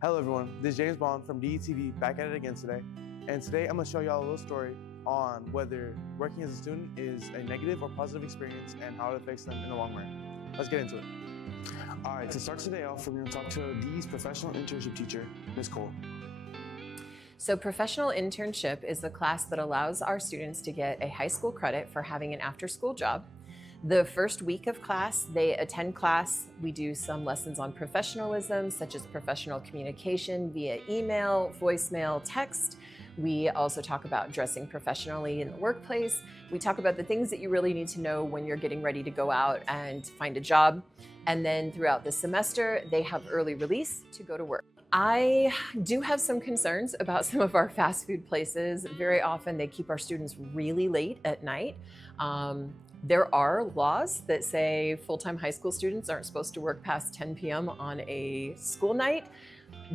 Hello everyone, this is James Bond from DETV back at it again today. And today I'm going to show y'all a little story on whether working as a student is a negative or positive experience and how it affects them in the long run. Let's get into it. Alright, to start today off, we're going to talk to DE's professional internship teacher, Ms. Cole. So professional internship is the class that allows our students to get a high school credit for having an after-school job. The first week of class, they attend class. We do some lessons on professionalism, such as professional communication via email, voicemail, text. We also talk about dressing professionally in the workplace. We talk about the things that you really need to know when you're getting ready to go out and find a job. And then throughout the semester, they have early release to go to work. I do have some concerns about some of our fast food places. Very often they keep our students really late at night. There are laws that say full-time high school students aren't supposed to work past 10 p.m. on a school night.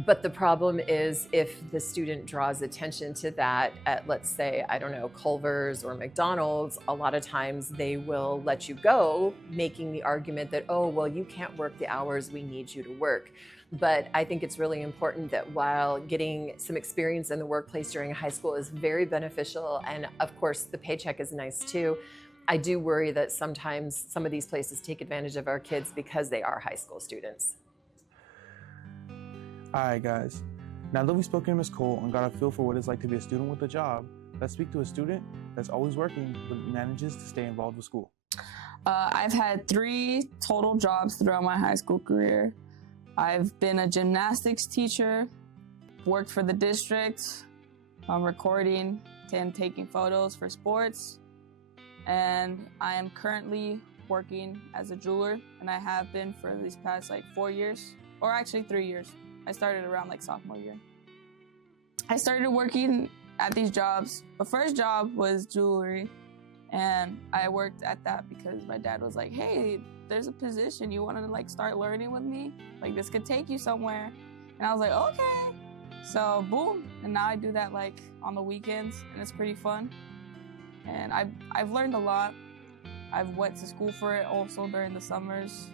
But the problem is if the student draws attention to that at, let's say, I don't know, Culver's or McDonald's, a lot of times they will let you go, making the argument that, oh, well, you can't work the hours we need you to work. But I think it's really important that while getting some experience in the workplace during high school is very beneficial, and of course the paycheck is nice too, I do worry that sometimes some of these places take advantage of our kids because they are high school students. Alright guys, now that we've spoken to Ms. Cole and got a feel for what it's like to be a student with a job, let's speak to a student that's always working but manages to stay involved with school. I've had 3 total jobs throughout my high school career. I've been a gymnastics teacher, worked for the district, recording and taking photos for sports, and I am currently working as a jeweler, and I have been for these past 4 years, or actually 3 years. I started around sophomore year. I started working at these jobs. The first job was jewelry, and I worked at that because my dad was like, hey, there's a position, you want to start learning with me? This could take you somewhere. And I was like, okay. So boom, and now I do that on the weekends, and it's pretty fun. And I've learned a lot. I've went to school for it also during the summers.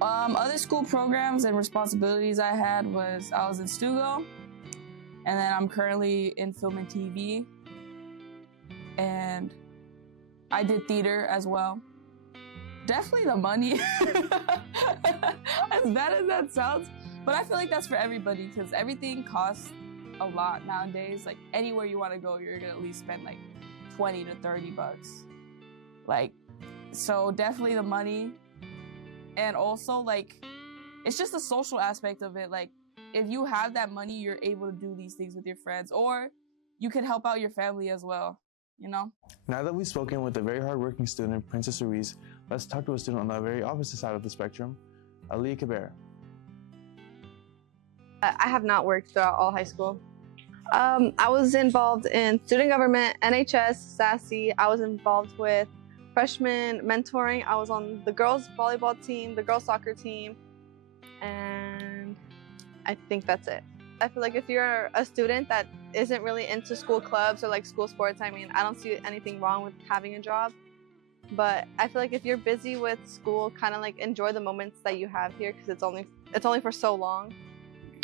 Other school programs and responsibilities I had was I was in Stugo, and then I'm currently in film and TV, and I did theater as well. Definitely the money, as bad as that sounds, but I feel like that's for everybody because everything costs a lot nowadays. Anywhere you want to go, you're gonna at least spend 20 to 30 bucks. So definitely the money. And also it's just the social aspect of it. If you have that money, you're able to do these things with your friends, or you can help out your family as well, Now that we've spoken with a very hardworking student, Princess Ruiz, let's talk to a student on the very opposite side of the spectrum, Aaliyah Cabrera. I have not worked throughout all high school. I was involved in student government, NHS, SASE. I was involved with freshman mentoring. I was on the girls volleyball team, the girls soccer team, and I think that's it. I feel like if you're a student that isn't really into school clubs or school sports, I don't see anything wrong with having a job. But I feel like if you're busy with school, kind of enjoy the moments that you have here because it's only for so long.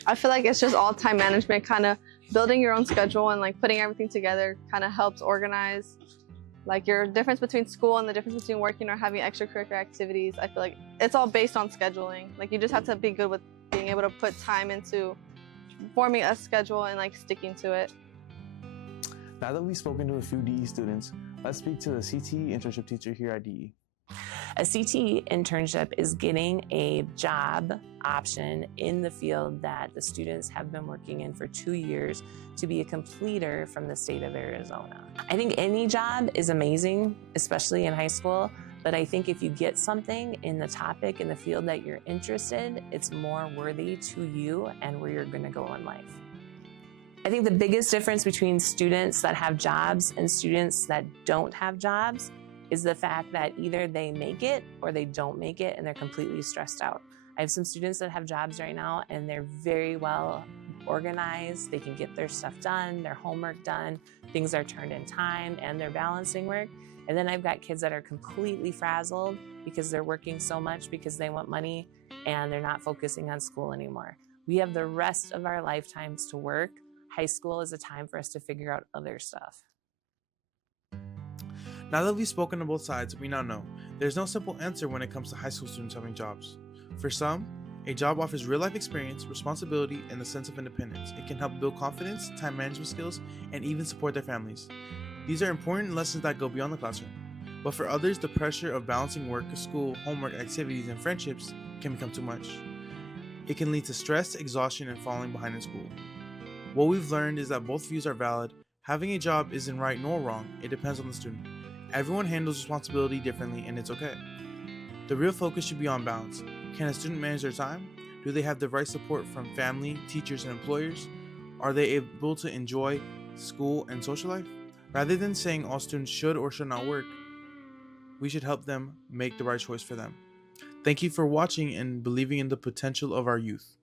I feel like it's just all time management, kind of building your own schedule and putting everything together kind of helps organize your difference between school and the difference between working or having extracurricular activities. I feel like it's all based on scheduling. You just have to be good with being able to put time into forming a schedule and sticking to it. Now that we've spoken to a few DE students, let's speak to the CTE internship teacher here at DE. A CTE internship is getting a job option in the field that the students have been working in for 2 years to be a completer from the state of Arizona. I think any job is amazing, especially in high school, but I think if you get something in the topic, in the field that you're interested, it's more worthy to you and where you're gonna go in life. I think the biggest difference between students that have jobs and students that don't have jobs is the fact that either they make it or they don't make it and they're completely stressed out. I have some students that have jobs right now and they're very well organized. They can get their stuff done, their homework done, things are turned in time, and they're balancing work. And then I've got kids that are completely frazzled because they're working so much because they want money and they're not focusing on school anymore. We have the rest of our lifetimes to work. High school is a time for us to figure out other stuff. Now that we've spoken on both sides, we now know there's no simple answer when it comes to high school students having jobs. For some, a job offers real-life experience, responsibility, and a sense of independence. It can help build confidence, time management skills, and even support their families. These are important lessons that go beyond the classroom. But for others, the pressure of balancing work, school, homework, activities, and friendships can become too much. It can lead to stress, exhaustion, and falling behind in school. What we've learned is that both views are valid. Having a job isn't right nor wrong. It depends on the student. Everyone handles responsibility differently, and it's okay. The real focus should be on balance. Can a student manage their time? Do they have the right support from family, teachers, and employers? Are they able to enjoy school and social life? Rather than saying all students should or should not work, we should help them make the right choice for them. Thank you for watching and believing in the potential of our youth.